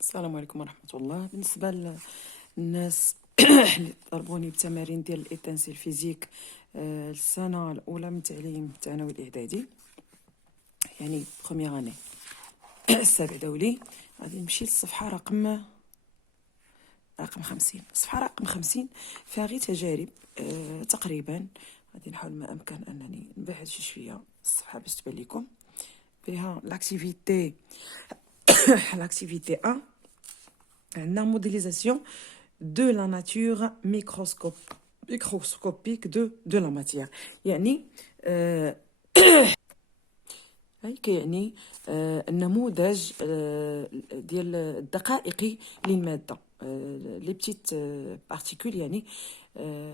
السلام عليكم ورحمة الله. بالنسبة للناس اللي طلبوني بتمارين ديال الإتنسي الفيزيك السنة الأولى من التعليم الثانوي الإعدادي، يعني بروميير اني السابع دولي، غادي نمشي للصفحة رقم 50. الصفحة رقم 50 فيها غير تجارب تقريبا. غادي نحاول ما أمكن أنني نبعد شوية الصفحة باش تبان لكم. فيها لاكتيفيتي لاكتيفيتي 1 عندنا modélisation de la nature microscopique de la matière. يعني هاي كيعني النموذج ديال الدقائقي للمادة، لي بتيت بارتيكول، يعني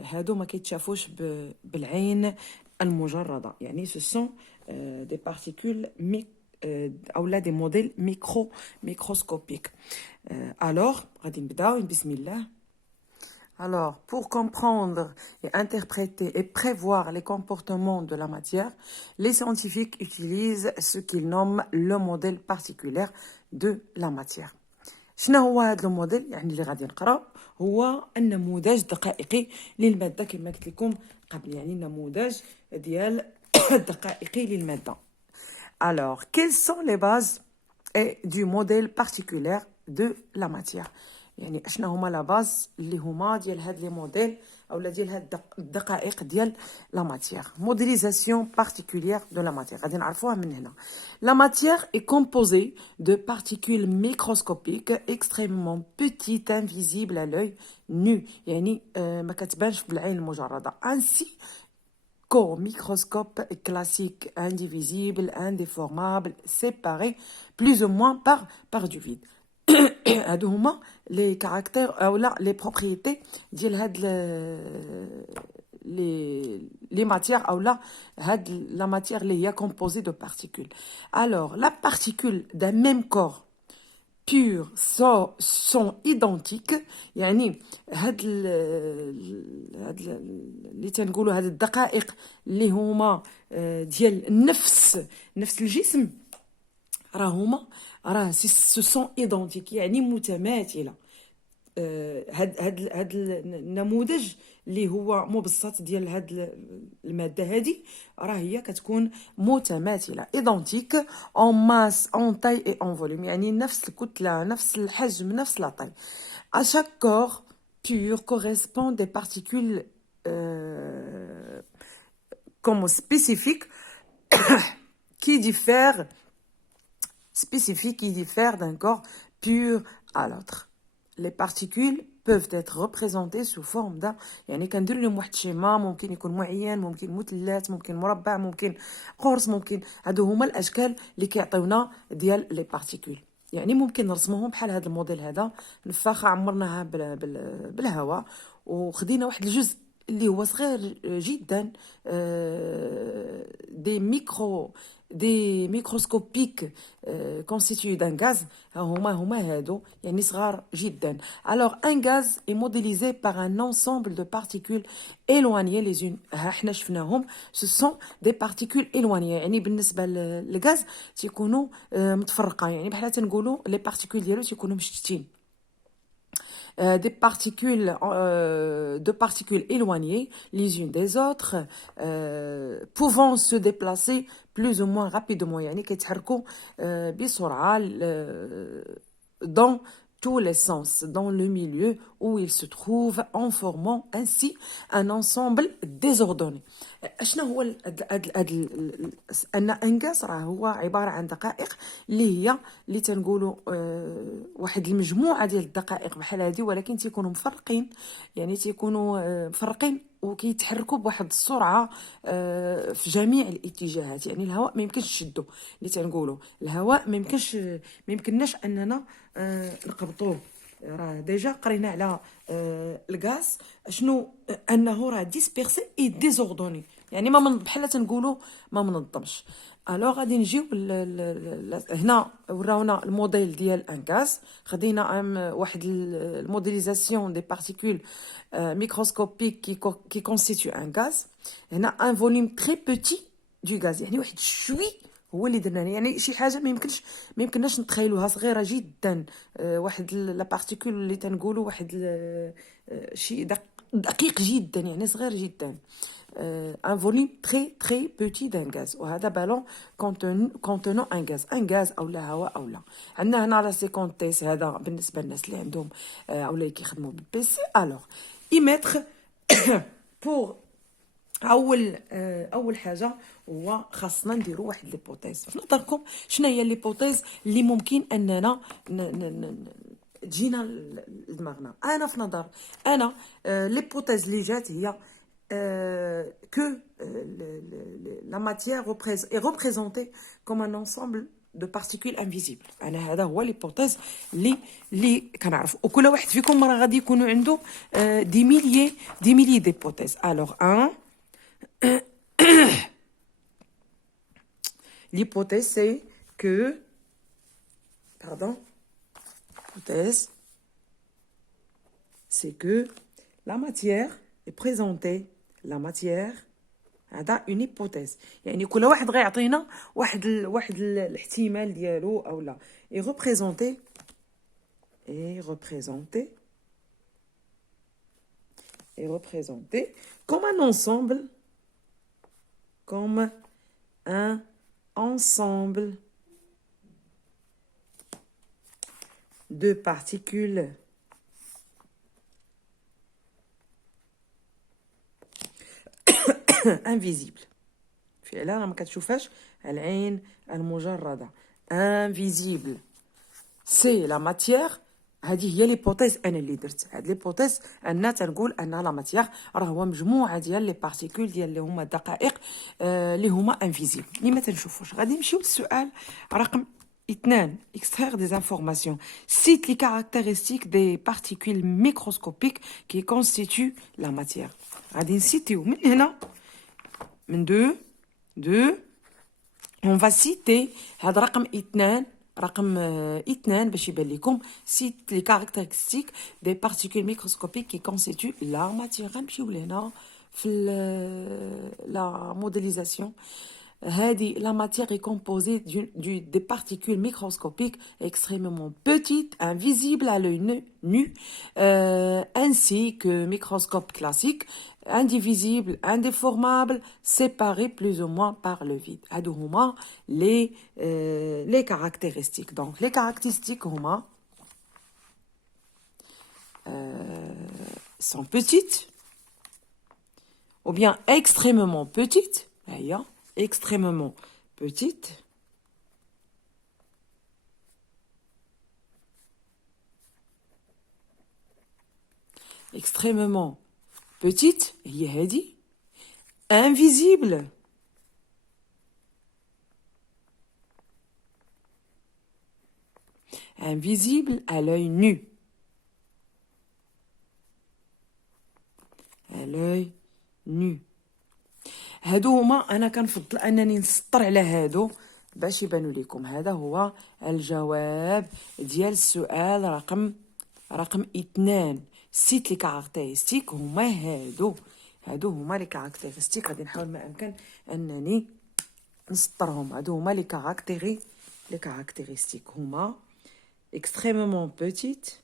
هادو ما كيتشافوش بالعين المجردة، يعني سو سون دي بارتيكول ou là des modèles microscopiques. Alors, bismillah. Alors, pour comprendre et interpréter et prévoir les comportements de la matière, les scientifiques utilisent ce qu'ils nomment le modèle particulier de la matière. شنو هو هذا الموديل؟ يعني اللي غادي نقرا هو النموذج الدقائقي للماده كما قلت لكم قبل، يعني النموذج ديال الدقائقي للماده. Alors, quelles sont les bases du modèle particulier de la matière؟ يعني اشنا هما لا باز اللي هما ديال هاد لي موديل اولا ديال هاد الدقائق ديال لا ماتيير. موديليزاسيون بارتيكولير دو لا ماتيير غادي نعرفوها من هنا. لا ماتيير est composée de particules microscopiques extrêmement petites, invisibles à l'œil nu، يعني ما كتبانش بالعين المجرده. ainsi qu'au microscope classique, indivisible, indéformable, séparé plus ou moins par du vide. هادو هما لي كاركتير او لا لي بروبريتي ديال هاد لي ماتيير او لا هاد لا ماتيير اللي هي كومبوزي دو بارتيكول. alors la particule d'un même corps pur sont identiques، يعني هاد اللي تنقولوا هاد الدقائق اللي هما ديال نفس الجسم راه سو سون ايدونتيك، يعني متماثله. هاد النموذج اللي هو مبسط ديال هاد الماده هذه راه هي كتكون متماثله، ايدونتيك اون ماس اون تاي اي اون فوليوم، يعني نفس الكتله نفس الحجم نفس لا طاي. à chaque corps pur correspond des particules comme spécifiques qui diffèrent d'un corps pur à l'autre. Les particules peuvent être représentées sous forme d'un، يعني كندير لهم واحد الشيما، ممكن يكون معين، ممكن مثلث، ممكن مربع، ممكن قرص، ممكن هادو هما الاشكال اللي كيعطيونا ديال لي بارتيكول. يعني ممكن نرسموهم بحال هذا الموديل هذا، نفاخه عمرناها بالهواء وخدينا واحد الجزء اللي هو صغير جدا، des microscopiques constitués d'un gaz، هما هادو يعني صغار جدا. alors un gaz est modélisé par un ensemble de particules éloignées les unes. احنا شفناهم ce sont des particules éloignées، يعني بالنسبه للغاز تيكونوا متفرقه، يعني بحال تنقولوا لي بارتيكول ديالو تيكونوا مشتتين. des particules éloignées les unes des autres pouvant se déplacer plus ou moins rapidement، يعني كيتحركوا بسرعة dans tous les sens dans le milieu où ils se trouvent en formant ainsi un ensemble désordonné. اشنا هو ان انغاز راه هو عباره عن دقائق اللي تنقولوا واحد المجموعه ديال الدقائق بحال هذه، ولكن تيكونوا مفرقين، يعني تيكونوا مفرقين وكيتحركوا بواحد السرعه في جميع الاتجاهات. يعني الهواء ما يمكنش تشدو، اللي تنقولوا الهواء ما يمكنناش اننا نقبطوه. راه ديجا قرينا على الغاز شنو انه راه ديسبيرسي اي ديزوردوني، يعني ما بحال تنقولوا ما منظمش. الوغ غادي نجيو هنا وراونا الموديل ديال ان غاز، خدينا واحد الموديليزاسيون دي بارتيكول ميكروسكوبيك كي كونستيتيو ان غاز. هنا ان فوليوم تري بوتي دو غاز، يعني واحد شوي هو اللي درنا يعني شي حاجه ما يمكنناش نتخيلوها، صغيره جدا. واحد لا بارتيكول اللي تنقولوا واحد شي دقيق جدا، يعني صغير جدا. un volume très très petit d'un gaz. وهذا بالون contenant un gaz او لا هواء او لا. عندنا هنا لا سيكون تيس، هذا بالنسبه للناس اللي عندهم او اللي كيخدموا بالبيسي. الوغ يميتر بور اول حاجه هو خاصنا نديروا واحد ليبوتيز. في نظركم شنو هي ليبوتيز اللي ممكن اننا تجينا لدماغنا؟ انا في نظر انا ليبوتيز اللي جات هي que la matière est représentée comme un ensemble de particules invisibles. انا هذا هو ليبوتيز اللي كنعرف، وكل واحد فيكم راه غادي يكونوا عنده دي ميليي ديبوتيز. الوغ l'hypothèse c'est que l'hypothèse c'est que la matière est présentée. La matière هذا une hypothèse، يعني كل واحد غيعطينا واحد الاحتمال ديالو او لا. est représentée comme un ensemble de particules invisible. فعلا ما كتشوفهاش العين المجرده. invisible سي لا ماتيير. هذه هي ليبوتيز انا اللي درت. هاد ليبوتيز ان تنقول ان لا ماتيير راه هو مجموعه ديال لي بارتيكول ديال اللي هما الدقائق اللي هما انفيزيبل اللي ما تنشوفوش. غادي نمشيو للسؤال رقم 2. extraire des informations. Cite les caractéristiques des particules microscopiques qui constituent la matière. غادي نسيتيو من هنا من دو on va citer هذا رقم 2 باش يبان لكم. cite les caractéristiques des particules microscopiques qui constituent la matière. غنمشيو لهنا في la modélisation. La matière est composée des particules microscopiques extrêmement petites, invisibles à l'œil nu, ainsi que microscopes classiques, indivisibles, indéformables, séparés plus ou moins par le vide. هادو les caractéristiques. Donc les caractéristiques sont petites ou bien extrêmement petites. Extrêmement petite, هي هذه. invisible à l'œil nu. هادو هما انا كنفضل انني نسطر على هادو باش يبانوا لكم. هذا هو الجواب ديال السؤال رقم 2. سيت لي كاركتيرستيك هما هادو هما لي كاركتيرستيك. غادي نحاول ما امكن انني نسطرهم. هادو هما لي كاركتيرستيك هما extrêmement petite,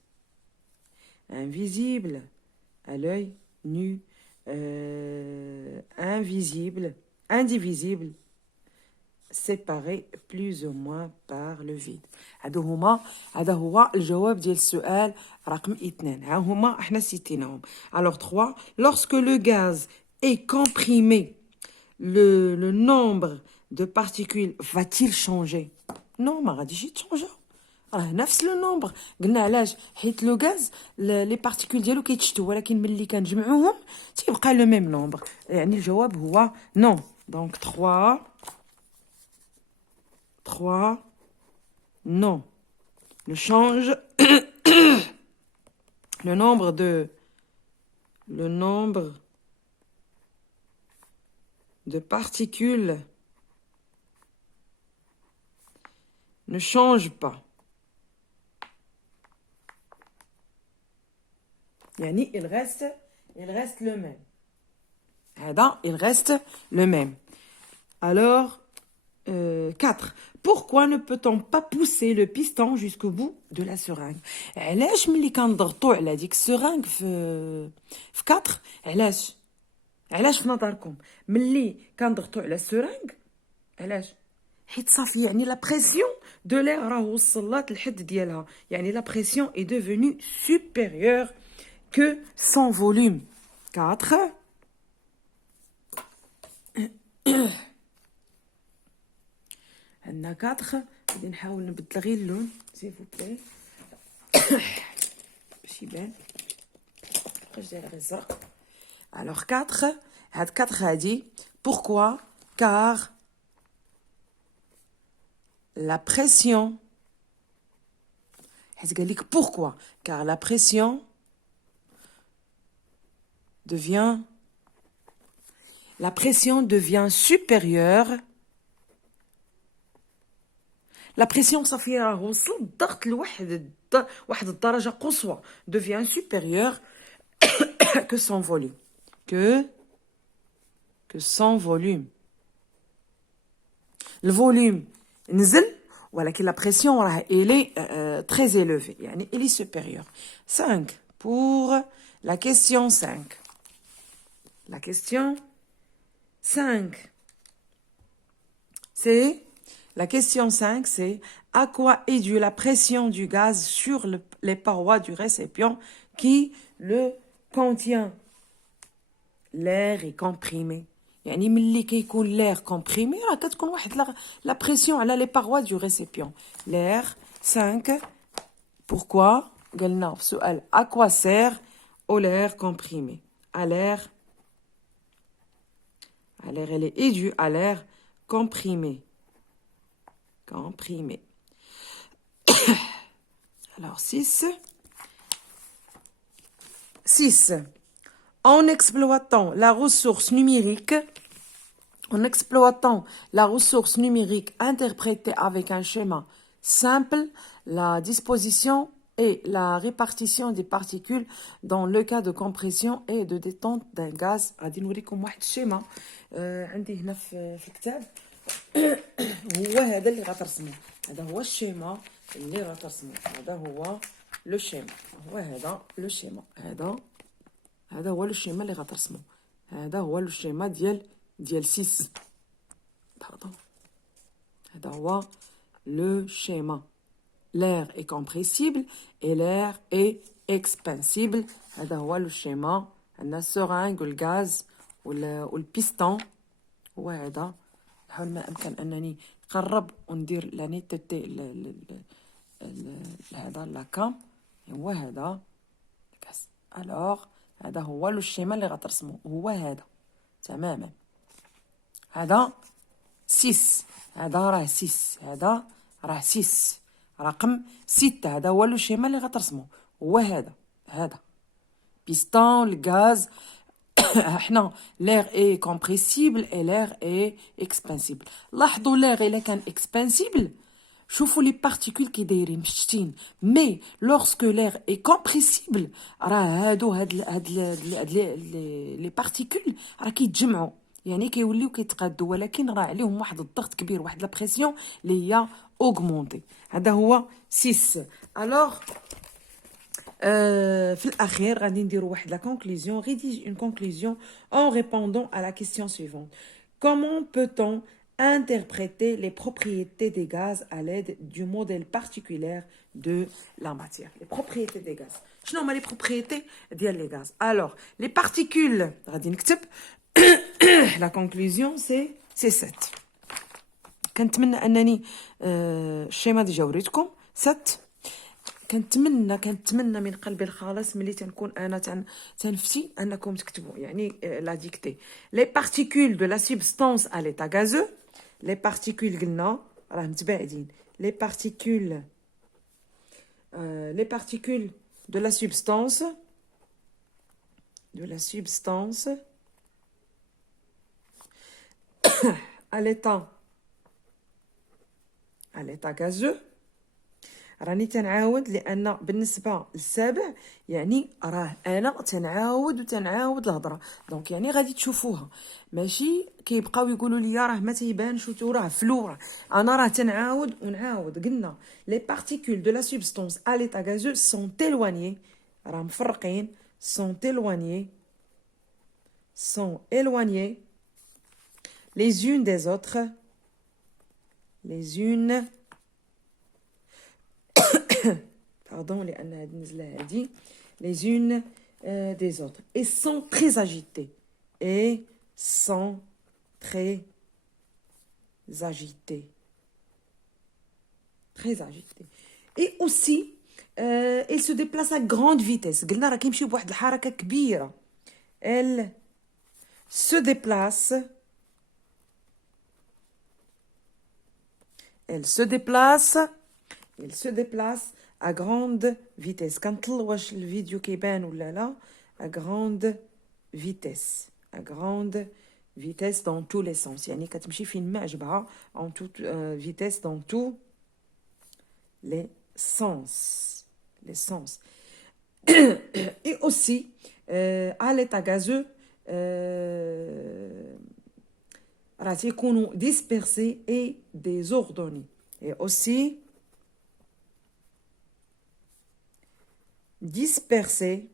invisible à l'œil nu, indivisible, séparé plus ou moins par le vide. هذا هو الجواب ديال السؤال رقم 2. ها هما احنا سيتيناهم. Alors 3, lorsque le gaz est comprimé, le nombre de particules va-t-il changer? Non, ما غاديش يتشونجا. راه نفس لو نومبر. قلنا علاش؟ حيت لو غاز لي بارتيكول ديالو كيتشتو، ولكن ملي كنجمعوهم تيبقى لو ميم نومبر. يعني الجواب هو نو. دونك 3 non ne change le nombre de particules ne change pas. يعني il reste le même. هذا il reste le même. Alors 4. Pourquoi ne peut-on pas pousser le piston jusqu'au bout de la seringue? علاش ملي كنضغطوا على ديك السرنج في 4 علاش في نظركم ملي كنضغطوا على السرنج علاش حيت صافي يعني لا بريسيون دو لير راه وصلات للحد ديالها يعني لا بريسيون est devenue supérieure que son volume 4 عندنا 4 غادي نحاول نبدل غير اللون سي فو بلي باش يبان بقاش دايره غير الزرق alors 4 هاد 4 هادي pourquoi car la pression حيت قال لك pourquoi car la pression devient supérieure. La pression صافي راه وصل الضغط لواحد الدرجة قصوى devient supérieure que son volume que son volume le volume نزل ولكن la pression راه elle est très élevée يعني elle est supérieure 5 pour la question 5 la question 5 c'est la question 5 c'est à quoi est due la pression du gaz sur les parois du récipient qui le contient l'air est comprimé يعني ملي كيكون l'air comprimé راه كتكون واحد la pression على les parois du récipient l'air 5 pourquoi قلنا في سؤال à quoi sert au l'air comprimé à l'air elle est due à l'air comprimé alors 6 en exploitant la ressource numérique interprétée avec un schéma simple, la disposition et la répartition des particules dans le cas de compression et de détente d'un gaz. غادي نوريكم واحد الشيما عندي هنا في الكتاب هو هذا اللي غترسموه هذا هو الشيما اللي غترسموه هذا هو لو شيما هو هذا لو شيما هذا هو لو شيما اللي غترسموه هذا هو لو شيما ديال 6 هذا هو لو شيما l'air est compressible et l'air est expansible هذا هو لو شيما عندنا السرنج والغاز والبيستون هو هذا نحاول ما امكن انني نقرب وندير لا نيتيتي هذا لاكام هو هذا كاس الوغ هذا هو لو شيما اللي غترسمو هو هذا تماما هذا 6 هذا راه 6 هذا راه 6 رقم 6 هذا هو لو شيما اللي غترسمو هو هذا بيستون الغاز احنا l'air est compressible et l'air est expansible لاحظوا l'air الا كان expansible شوفوا لي بارتيكول كي دايرين مشتتين مي lorsque l'air est compressible راه هاد لي بارتيكول راه كيتجمعوا يعني كيوليو كيتقادوا ولكن راه عليهم واحد الضغط كبير واحد لا بريسيون اللي هي اوغمونتي هذا هو 6 الوغ في الاخير غادي نديروا واحد لا كونكلوزيون rédige une conclusion en répondant à la question suivante comment peut-on interpréter les propriétés des gaz à l'aide du modèle particulier de la matière les propriétés des gaz شنو هما les propriétés ديال les gaz alors les particules غادي نكتب la conclusion c'est 7 كنتمنى انني الشيما ديجا وريتكم 7 كنتمنى من قلبي الخالص ملي تنكون انا تنفتي انكم تكتبوا يعني لا ديكتي لي بارتيكول دو لا سبستانس ا ليتا غازو لي بارتيكول قلنا راه متباعدين لي بارتيكول دو لا سبستانس à l'état gazeux راني تنعاود لان بالنسبه للسابع يعني راه انا تنعاود وتنعاود الهضره. دونك يعني غادي تشوفوها، ماشي كيبقاو يقولوا لي راه ما تيبانش وراه فلو. انا راه تنعاود ونعاود. قلنا لي بارتيكول دو لا سوبستانس ا ليتا غازو سون تيلوانيي، راه مفرقين، سون تيلوانيي sont éloignées les unes des autres, les unes pardon لأن هاد النزلة هادي les unes des autres et sont très agitées et sont très agitées et aussi elles se déplacent à grande vitesse. قلنا راه كيمشيو بواحد الحركة كبيرة. elles se déplacent à grande vitesse. كنطل واش الفيديو كيبان ولا لا. à grande vitesse dans tous les sens، يعني كتمشي فين ما عجبها en toute vitesse dans tous les sens et aussi à l'état gazeux راه تيكونوا dispersés et désordonnés et aussi dispersés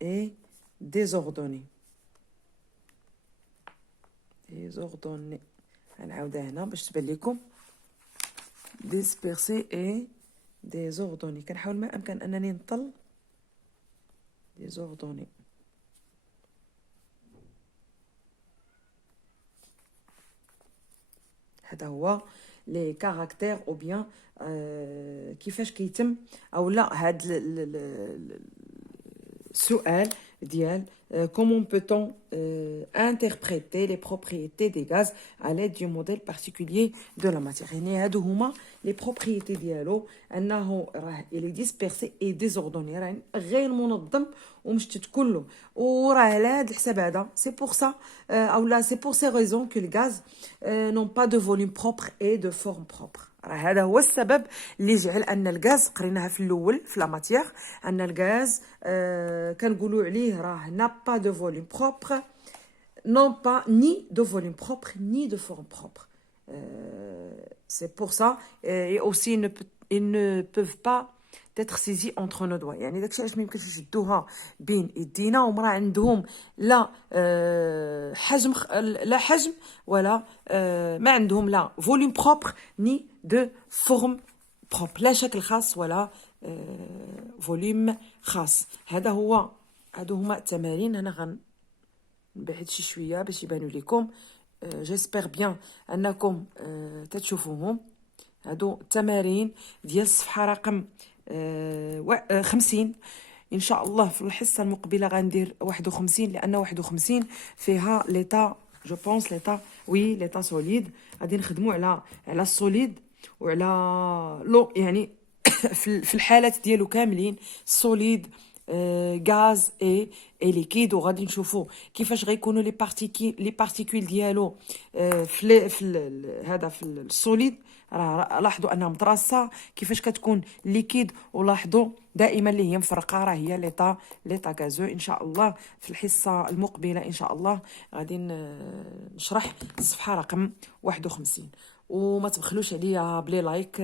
et désordonnés. غنعاودها هنا باش تبان لكم. dispersés et désordonnés. كنحاول ما امكن انني نطل désordonnés. هذا هو لي كاركتير او بيان كيفاش كيتم او لا هاد السؤال ديال comment peut-on interpréter les propriétés des gaz à l'aide du modèle particulier de la matière. يعني هادو هما لي بروبريتي ديالو انه راه الي ديسبيرسي اي ديزوردوني، راه غير منظم ومشتت كله. وراه على هاد الحساب هذا سي بور سا او لا سي بور سي ريزون كو الغاز نون با دو فوليوم بروبر اي دو فورم بروبر. راه هذا هو السبب اللي جعل ان الغاز قريناها في الاول في لا ماتيير ان الغاز كنقولوا عليه راه نا با دو فوليوم بروبر non pas ni de volume propre ni de forme propre. C'est pour ça et aussi ils ne peuvent pas être saisis entre nos doigts. يعني داكشي علاش ما يمكنش يشدوها بين يدينا ومرا عندهم لا حجم لا حجم ولا ما عندهم لا فوليوم بروبر ني دو فورم بروبر، لا شكل خاص ولا فوليوم خاص. هادو هما التمارين. انا نبعد شي شويه باش يبانوا لكم. جيسبر بيان انكم تتشوفوهم. هادو التمارين ديال الصفحه رقم 50 ان شاء الله. في الحصه المقبله غندير 51 لان 51 فيها ليتا جو بونس ليتا سوليد. غادي نخدموا على السوليد وعلى لو يعني في الحالات ديالو كاملين سوليد غاز اي ليكيد. وغادي نشوفوا كيفاش غيكونوا لي بارتيكول ديالو في هذا في السوليد. راه لاحظوا انها متراصه كيفاش كتكون ليكيد، ولاحظوا دائما اللي هي مفرقه راه هي ليتا غازو. ان شاء الله في الحصه المقبله ان شاء الله غادي نشرح الصفحه رقم 51. وما تبخلوش عليا بلي لايك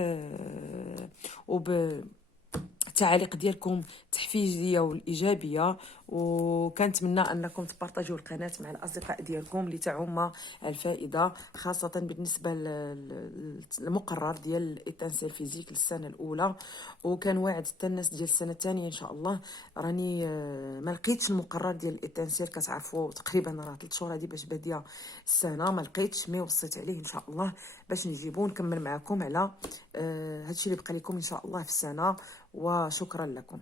التعاليق ديالكم التحفيزيه والايجابيه، وكنتمنى انكم تبارطاجيو القناه مع الاصدقاء ديالكم لتعم الفائده، خاصه بالنسبه للمقرر ديال الاتانسيل فيزيك للسنه الاولى. وكان واعد حتى الناس ديال السنه الثانيه ان شاء الله. راني ما لقيتش المقرر ديال الاتانسيل، كتعرفوا تقريبا راه 3 شهور هذه باش باديه السنه، ما لقيتش مي وصيت عليه ان شاء الله باش نجيبو نكمل معكم على هادشي اللي بقى لكم ان شاء الله في السنه. وشكرا لكم.